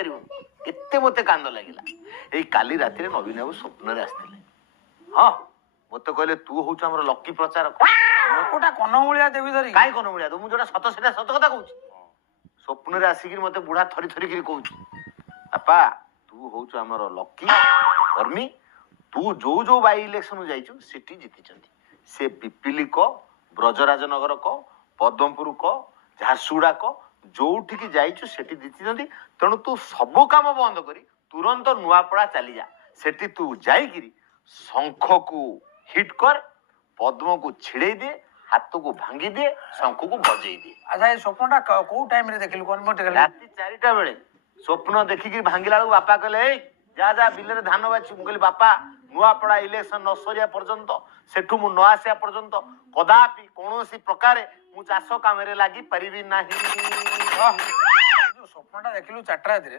एते मते कांद लगिला एई काली राती रे नवीन बाबू स्वप्न रे आस्थिले हां मते कहले तू होउछ हमर लकी प्रचारक लोकटा कनमुलिया देवी धरी काई कोन मुलिया तू मु जोटा सत सेटा सत कथा कहूछ स्वप्न रे आसी कि मते बुढ़ा थरी थरी कि कहूछ अपा तू होउछ हमर लकी कर्मी तू जो जो बाई इलेक्शन जाइछु सिटी जीति चंदी से पिपिली को ब्रजराजनगर को पद्मपुर को झारसुगुड़ा को जोठी की जाइछु सेठी जीति चंदी तेणु तू सब काम बंद करी तुरंत नुआपड़ा चली जा सेठी तू जाइकिरी शंख को हिट कर पद्म को छिड़े दे हाथ को भांगी दे शंख को बजई दे अच्छा ये स्वप्नटा को टाइम रे देखिलु कोन मटे राति 4टा बेले स्वप्न देखिकी भांगिला बेलू बापा कहले जा जा बिलरे धान बाछि मु कहली बापा नुआपड़ा इलेक्शन न सरिया पर्यंत सेठू मु न आसिया पर्यंत कदापि कोनोसी प्रकारे मु चाष काम रे लागि परिबि नाही स्वप्नटा देखिलु 4टा राति रे